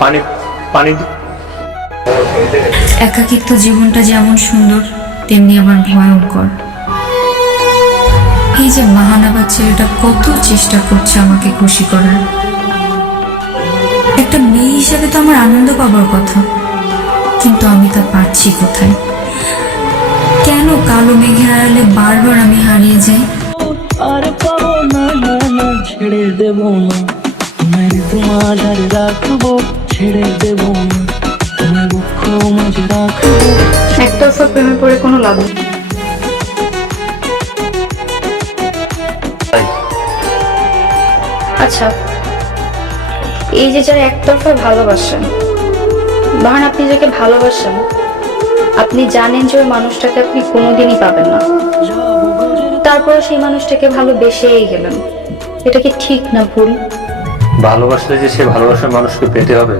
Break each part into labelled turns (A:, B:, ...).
A: পানি পানি
B: একাকিত্ব জীবনটা যেমন সুন্দর তেমনি আবার ভয়ঙ্কর। এই যে মাহানাবাদ ছেলেটা কত চেষ্টা করছে আমাকে খুশি করার। একটা মেয়ে হিসাবে তো আমার আনন্দ পাবার কথা কিন্তু আমি তা পারছি কোথায়? কেন কালো মেঘে হারালে বারবার আমি হারিয়ে যাই?
C: আর পাবো না ছেড়ে দেব না। তোমার রাখব। ছেড়ে দেব না। দুঃখ মাঝে রাখব।
B: একতরফা প্রেমে পড়ে কোনো লাভ নেই।
D: আচ্ছা এই যে যারা একতরফা ভালোবাসেন ধরেন আপনি যাকে ভালোবাসেন আপনি জানেন যে ওই মানুষটাকে আপনি কোনোদিনই পাবেন না। তারপরে সেই মানুষটাকে ভালোবেসেই গেলেন। এটা কি ঠিক না ভুল?
A: ভালোবাসলে যে সে ভালোবাসার মানুষকে পেতে হবে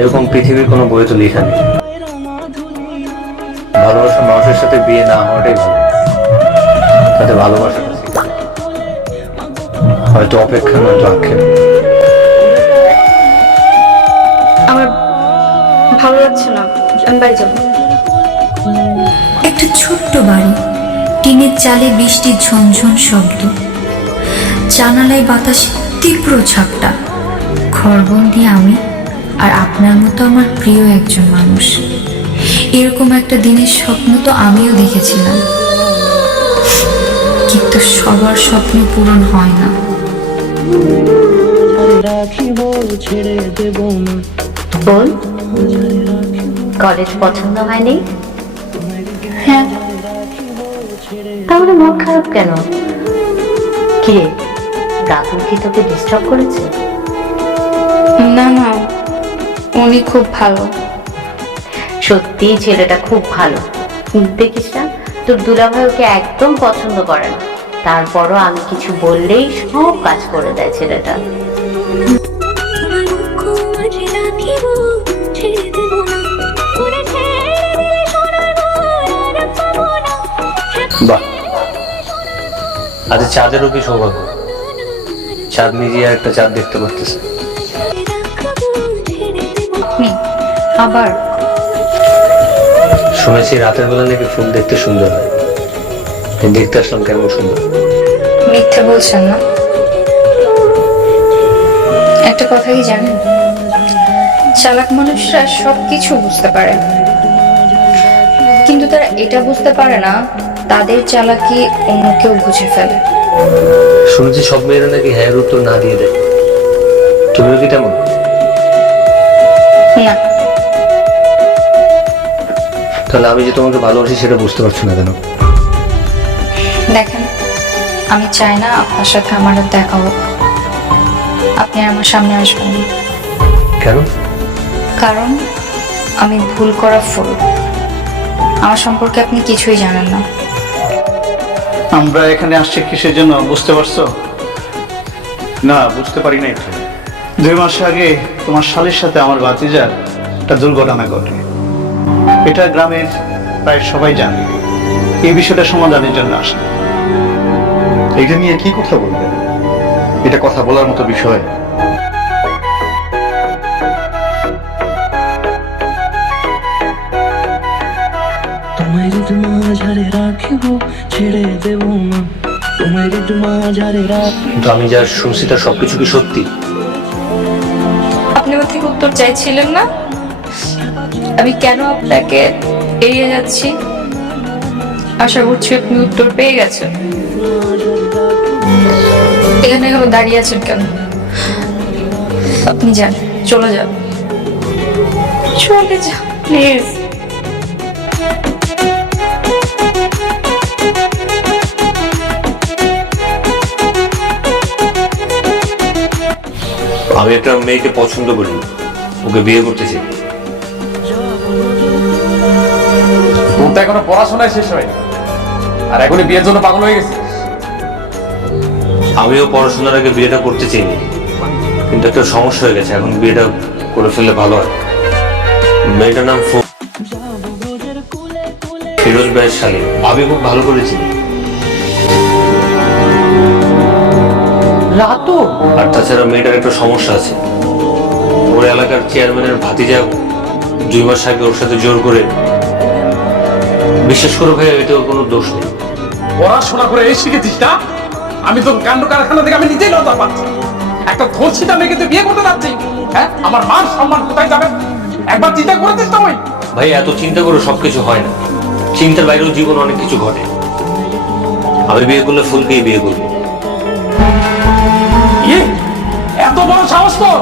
A: এরকম পৃথিবীর কোনো বই তো লেখা নেই। ভালোবাসার মানুষের সাথে বিয়ে না হওয়াটাই ভালো। তাতে ভালোবাসাটা হয়তো অপেক্ষা নয়তো আক্ষেপ।
D: আমার ভালো লাগছে না। আমি বাড়ি যাব।
B: একটা ছোট্ট বাড়ি টিনের চালে বৃষ্টির ঝনঝন শব্দ। জানালায় বাতাসে তীব্র ঝাপটা ঘরবন্দি আমি আর আপনার মতো আমার প্রিয় একজন মানুষ। এরকম একটা দিনের স্বপ্ন তো আমিও দেখেছিলাম। কিন্তু সবার স্বপ্ন পূরণ হয় না
C: রাখিব ছেড়ে দেব না।
E: বল। কলেজ পছন্দ হয়নি?
D: হ্যাঁ।
E: তাহলে মন খারাপ কেন? কে? রাতুল কি তোকে ডিস্টার্ব করেছে?
D: না না উনি খুব ভালো।
E: সত্যি ছেলেটা খুব ভালো। দেখিস না তোর দুলাভাই ওকে একদম পছন্দ করে না। তারপরও আমি কিছু বললেই সব কাজ করে দেয় ছেলেটা।
A: বাহ। আজ চাঁদেরও কি সৌভাগ্য। চাঁদ নিজে আর একটা চাঁদ দেখতে পারতেছে।
D: হুম, আবার।
A: শুনেছি রাতের বেলা নাকি ফুল দেখতে সুন্দর হয়। দেখতে আসলাম কেমন সুন্দর।
D: মিথ্যে বলছেন না। একটা কথা কি জানেন? চালাক মানুষরা সব কিছু বুঝতে পারে। কিন্তু তারা এটা বুঝতে পারে না তাদের চালাকি অন্য কেউ বুঝে ফেলে?
A: শুনেছি সব মেয়েরা নাকি হ্যাঁ উত্তর না দিয়ে দেয়। তুমিও কি তেমন?
D: না।
A: তাহলে আমি যে তোমাকে ভালোবাসি সেটা বুঝতে পারছ না কেন?
D: দেখেন আমি চাই না আপনার সাথে আমার আর দেখা হোক। আপনি আর আমার সামনে আসবেন না।
A: কেন?
D: কারণ আমি ভুল করা ফুল। আমার সম্পর্কে আপনি কিছুই জানেন না।
F: আমরা এখানে আসছি কিসের জন্য বুঝতে পারছ?
G: না বুঝতে পারি নাই তো।
F: দুই মাস আগে তোমার শালির সাথে আমার ভাতিজার একটা দুর্ঘটনা ঘটে। এটা গ্রামের প্রায় সবাই জানে। এই বিষয়টা সমাধানের জন্য আসে
G: এইটা নিয়ে কি কথা বলবেন এটা কথা বলার মতো বিষয়।
C: তোমায় হৃদ মাঝারে ছেড়ে দেব না। তোমায় মাঝারে রাখ।
A: কিন্তু আমি যা শুনছি তার সবকিছু কি সত্যি?
D: আপনি আমার থেকে উত্তর চাইছিলেন না? আমি কেন আপনাকে এড়িয়ে যাচ্ছি? আশা করছি আপনি উত্তর পেয়ে গেছেন। এখানে এখন দাঁড়িয়ে আছেন কেন? আপনি যান চলে যান। চলে যান প্লিজ
A: আমি একটা মেয়েকে পছন্দ করি। ওকে বিয়ে করতে চাই।
G: তোর তো এখনও পড়াশোনায় শেষ হয়নি আর এখনই বিয়ের জন্য পাগল হয়ে গেছে
A: আমিও পড়াশোনার আগে বিয়েটা করতে চাইনি। কিন্তু একটা সমস্যা হয়ে গেছে। এখন বিয়েটা করে ফেললে ভালো হয়। মেয়েটার নাম ফিরোজ ভাইয়ের শালী। আমি খুব ভালো করেছি।
E: রাতু
A: আর তাছাড়া মেয়েটার একটা সমস্যা আছে। ওর এলাকার চেয়ারম্যানের ভাতিজা দুই মাস আগে ওর সাথে জোর করে বিশ্বাস করো ভাই এটা ওর কোনো দোষ নেই।
G: পড়াশোনা করে এই শিখেছিস না? আমি তো কাণ্ড কারখানা থেকে আমি নিজেই লজ্জা পাচ্ছি। একটা ধর্ষিতা মেয়েকে তুই বিয়ে করতে যাচ্ছি হ্যাঁ? আমার মান সম্মান কোথায় যাবে? একবার চিন্তা করেছিস তো
A: ভাই এত চিন্তা করে সবকিছু হয় না। চিন্তার বাইরেও জীবন অনেক কিছু ঘটে। আমি বিয়ে করলে ফুলকেই বিয়ে করব।
G: বড় সাহস তো।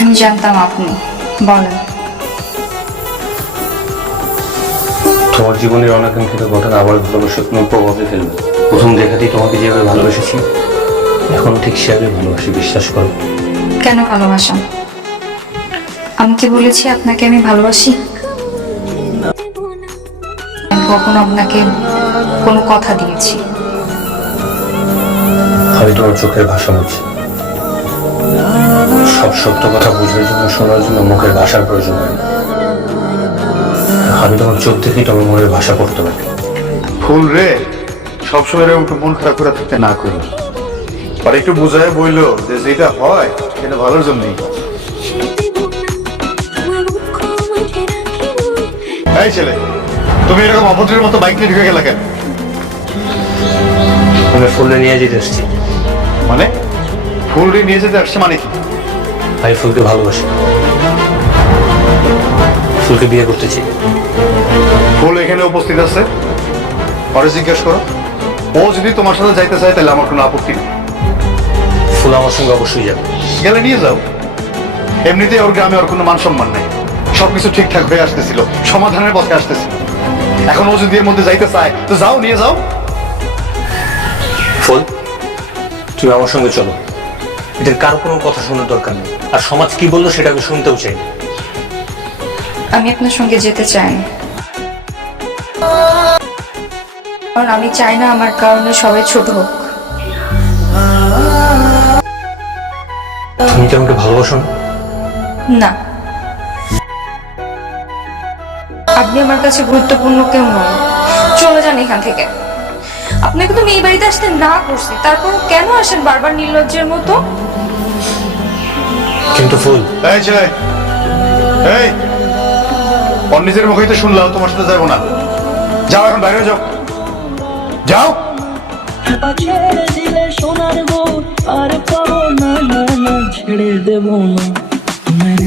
D: আমি জানতাম আপনি বলেন।
A: তোমার জীবনের অনাকাঙ্ক্ষিত ঘটনা আবার ভালোবাসা কোনো প্রভাবে ফেলবে। প্রথম দেখাতেই তোমাকে যেভাবে ভালোবেসেছি এখন ঠিক সেভাবে ভালোবাসি বিশ্বাস করো।
D: কেন ভালোবাসা? আমি কি বলেছি আপনাকে আমি ভালোবাসি? আমি কখনো আপনাকে কোনো কথা দিয়েছি।
A: আমি তোমার চোখের ভাষা বুঝি সব সত্য কথা বোঝার জন্য শোনার জন্য মুখের ভাষার প্রয়োজন হয় না। আমি তোমার চোখ দেখেই তোমার মনের ভাষা পড়তে পারি
H: ফুল রে সবসময় এরকম একটু মন খারাপ করে থাকতে না করি। আর একটু বোঝায় বইলো যে যেটা হয় সেটা ভালোর জন্যই। এই ছেলে তুমি এরকম অভদ্রের মতো বাইক নিয়ে ঢুকে গেলে কেন?
A: আমি ফুলে নিয়ে যেতে এসেছি।
H: মানে ফুল রে নিয়ে যেতে আসছে মানে কি?
A: আমি ফুলকে ভালোবাসি। ফুলকে বিয়ে করতে চাই
H: ফুল এখানে উপস্থিত আছে? পরে জিজ্ঞেস করো। ও যদি তোমার সাথে যাইতে চায় তাহলে আমার কোনো আপত্তি নেই।
A: ফুল আমার সঙ্গে অবশ্যই যাবে।
H: গেলে নিয়ে যাও। এমনিতেই ওর গ্রামে ওর কোনো মান সম্মান নেই। সবকিছু ঠিকঠাক হয়ে আসতেছিল। সমাধানের পথে আসতেছিল। এখন ও যদি এর মধ্যে যাইতে চায় তো যাও নিয়ে যাও।
A: তুমি আমার সঙ্গে চলো এদের কারও কোনো কথা শোনার দরকার নেই আর সমাজ কি বলল সেটা আমি শুনতেও চাই না।
D: আমি আপনার সঙ্গে যেতে চাই না। কারণ আমি চাই না আমার কারণে সবাই ছোট হোক
A: তুমি কি আমাকে ভালোবাসো না?
D: না আপনি আমার কাছে গুরুত্বপূর্ণ কেউ নন চলে যান এখান থেকে আপনাকে তো আমি এই বাড়িতে আসতে না করছি। তারপর কেন আসেন বারবার নির্লজ্জের মতো?
A: কিন্তু ফুল।
H: এই ছেলে এই নিজের মুখেই তো শুনলাম তোমার সাথে যাব না। যাও এখন বাইরে যাও। যাও।
C: পা দিলে সোনার গো আর পাবো না না না ছেড়ে দেব না।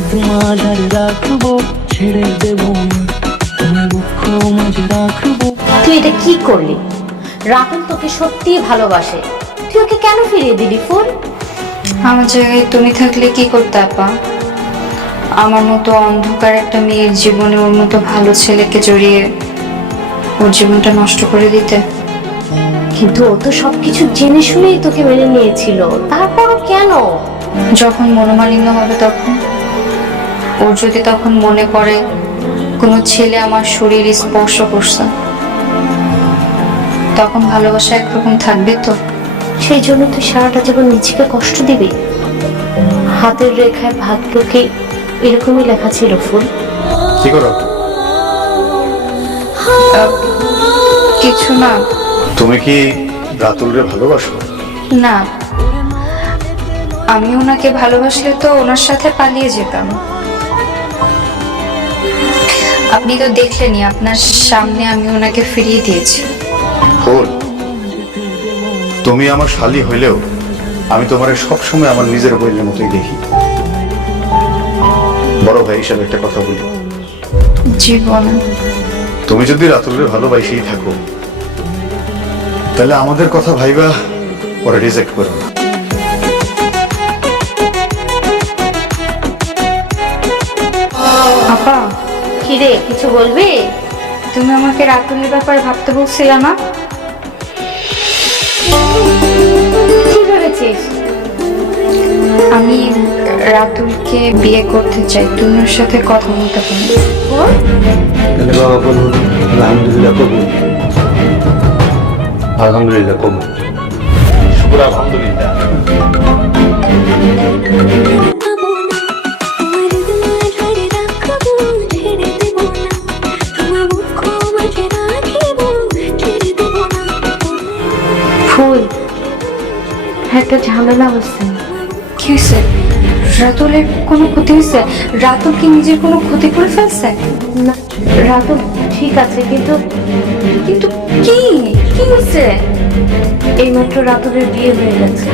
C: তোমার মাঝারে রাখব ছেড়ে দেব না। তোমার বক্ষ মাঝে রাখব।
E: তুই এটা কি করলি? রাহুল তোকে সত্যিই ভালোবাসে। তুই ওকে কেন ফিরিয়ে দিলি ফুল?
D: আমার জায়গায় তুমি থাকলে কি করতে আপা? আমার মতো অন্ধকার একটা মেয়ের জীবনে ওর মতো ভালো ছেলেকে জড়িয়ে ওর জীবনটা নষ্ট করে দিতে।
E: কিন্তু ও তো সবকিছু জেনে শুনেই তোকে মেনে নিয়েছিল। তারপরও কেন?
D: যখন মনোমালিন্য হবে তখন। ওর যদি তখন মনে পড়ে কোনো ছেলে আমার শরীর স্পর্শ করছে। তখন ভালোবাসা একরকম থাকবে তো।
E: সেই জন্য তুই সারাটা জীবন নিজেকে কষ্ট দিবি? হাতের রেখায় ভাগ্যকে এরকমই লেখা ছিল ফুল?
H: কি করো?
D: কিছু না।
H: তুমি কি রাতুলরে ভালোবাসো?
D: না। আমি ওনাকে ভালোবাসলে তো ওনার সাথে পালিয়ে যেতাম। আপনি তো দেখলেনই আপনার সামনে আমি ওনাকে ফিরিয়ে দিয়েছি।
H: ফুল তুমি আমার শালি হইলেও আমি তোমার সবসময় আমার নিজের বইয়ের মতোই দেখি। বড় ভাই হিসাবে একটা কথা বলি।
D: জীবন।
H: তুমি যদি রাতুলের ভালোবাসেই থাকো তাহলে আমাদের কথা ভাইবা পরে রিজেক্ট করো না।
D: আপা
E: কিরে কিছু বলবি?
D: তুমি আমাকে রাতুলের ব্যাপারে ভাবতে বলছিলে না?
E: কি ভেবেছিস
D: আমি রাতুলকে বিয়ে করতে চাই। তুমি ওর সাথে কথা বলতে পারো
A: তাহলে বাবা বলুন আলহামদুলিল্লাহ কবুল। আলহামদুলিল্লাহ কবুল।
G: শুক্র আলহামদুলিল্লাহ।
E: একটা ঝামেলা হচ্ছে।
D: কি হয়েছে রাতুলের কোনো ক্ষতি হয়েছে রাতুল কি নিজের কোনো ক্ষতি করে ফেলছে?
E: না রাতুল ঠিক আছে কিন্তু
D: কিন্তু কি? কি হয়েছে
E: এইমাত্র রাতুলের বিয়ে হয়ে গেছে।